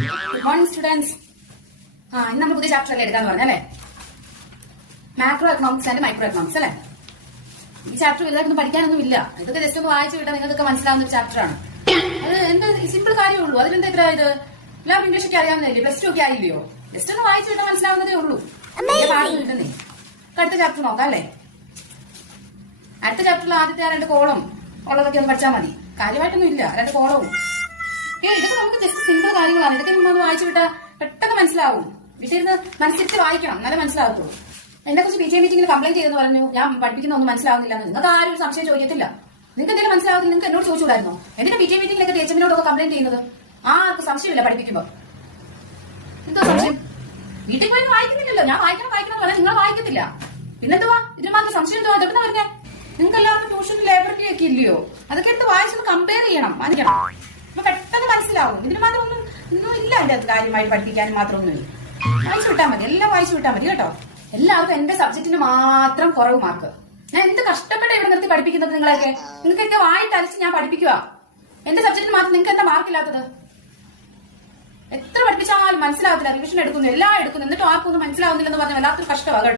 Good morning students. ഇന്ന് നമ്മൾ പുതിയ ചാപ്റ്റർ അല്ലേ എടുക്കാന്ന് പറഞ്ഞല്ലേ, macro economics and micro economics അല്ലേ. ഈ ചാപ്റ്റർ വലുതായിട്ടൊന്നും പഠിക്കാനൊന്നും ഇല്ല. ഇതൊക്കെ ജസ്റ്റ് ഒന്ന് വായിച്ചു വിട്ടാൽ നിങ്ങൾക്കൊക്കെ മനസ്സിലാവുന്ന ഒരു ചാപ്റ്ററാണ്. അത് എന്താ സിമ്പിൾ കാര്യമേ ഉള്ളൂ. അതിലെന്താ ഇത്ര ഇത് എല്ലാം ഇംഗ്ലീഷ് ഒക്കെ അറിയാവുന്നതല്ലേ, പ്ലസ് 2 ഒക്കെ ആയില്ലയോ? ജസ്റ്റ് ഒന്ന് വായിച്ചു വിട്ടാൽ മനസ്സിലാവുന്നതേ ഉള്ളൂ. പാഠം കിട്ടുന്നേ. അടുത്ത ചാപ്റ്റർ നോക്കാം അല്ലേ. അടുത്ത ചാപ്റ്ററിൽ ആദ്യത്തെ 2 കോളം ഉള്ളതൊക്കെ ഒന്ന് പഠിച്ചാൽ മതി. കാര്യമായിട്ടൊന്നും ഇല്ല, 2 കോളവും. ഇതൊക്കെ നമുക്ക് ജസ്റ്റ് സിമ്പിൾ കാര്യങ്ങളാണ്. ഇതൊക്കെ നമ്മളൊന്ന് വായിച്ചു വിട്ടാൽ പെട്ടെന്ന് മനസ്സിലാവും. വീട്ടിലിരുന്ന് മനസ്സിരുത്തി വായിക്കണം, എന്നാലേ മനസ്സിലാകത്തുള്ളൂ. എന്നെ കുറിച്ച് PTA മീറ്റിംഗിൽ കംപ്ലൈന്റ് ചെയ്തെന്ന് പറഞ്ഞു, ഞാൻ പഠിപ്പിക്കുന്ന ഒന്നും മനസ്സിലാവുന്നില്ല. നിങ്ങൾക്ക് ആരും ഒരു സംശയം ചോദിക്കത്തില്ല. നിങ്ങൾക്ക് എന്തെങ്കിലും മനസ്സിലാവുന്നില്ല നിങ്ങൾക്ക് എന്നോട് ചോദിച്ചുകൂടായിരുന്നോ? എന്തിനാ PTA മീറ്റിംഗിലൊക്കെ ടീച്ചറിനോടൊക്കെ കംപ്ലൈന്റ് ചെയ്യുന്നത്? ആർക്കും സംശയമില്ല പഠിപ്പിക്കുമ്പോ. എന്തോ സംശയം? വീട്ടിൽ പോയി വായിക്കുന്നില്ലല്ലോ. ഞാൻ വായിക്കണം എന്ന് പറഞ്ഞാൽ നിങ്ങൾ വായിക്കത്തില്ല. പിന്നെന്തുവാ ഇതിന് മാത്രം സംശയം? എന്തോ അതൊക്കെ പറഞ്ഞേ. നിങ്ങൾക്ക് എല്ലാവർക്കും ട്യൂഷൻ ലൈബ്രറി ഒക്കെ ഇല്ലയോ? അതൊക്കെ എടുത്ത് വായിച്ചൊന്ന് കമ്പയർ ചെയ്യണം, വായിക്കണം. അപ്പൊ പെട്ടെന്ന് മനസ്സിലാവും. ഇതിന് മാത്രം ഒന്നും ഇല്ല. അതിന്റെ അത് കാര്യമായിട്ട് പഠിപ്പിക്കാനും മാത്രമൊന്നുമില്ല. വായിച്ചു വിട്ടാൽ മതി, എല്ലാം വായിച്ചു വിട്ടാൽ മതി കേട്ടോ. എല്ലാവർക്കും എന്റെ സബ്ജക്റ്റിന് മാത്രം കുറവ് മാർക്ക്. ഞാൻ എന്ത് കഷ്ടപ്പെട്ട് ഇവിടെ നിർത്തി പഠിപ്പിക്കുന്നത് നിങ്ങളൊക്കെ. നിങ്ങൾക്കൊക്കെ വായിട്ട് അരച്ച് ഞാൻ പഠിപ്പിക്കുക. എന്റെ സബ്ജക്റ്റിന് മാത്രം നിങ്ങൾക്ക് എന്താ മാർക്കില്ലാത്തത്? എത്ര പഠിപ്പിച്ചാലും മനസ്സിലാവത്തില്ല. റിവിഷൻ എടുക്കുന്നു, എല്ലാം എടുക്കുന്നു, എന്നിട്ടും ആർക്കും ഒന്നും മനസ്സിലാവുന്നില്ലെന്ന് പറഞ്ഞാൽ വല്ലാത്തൊരു കഷ്ടമാണ്.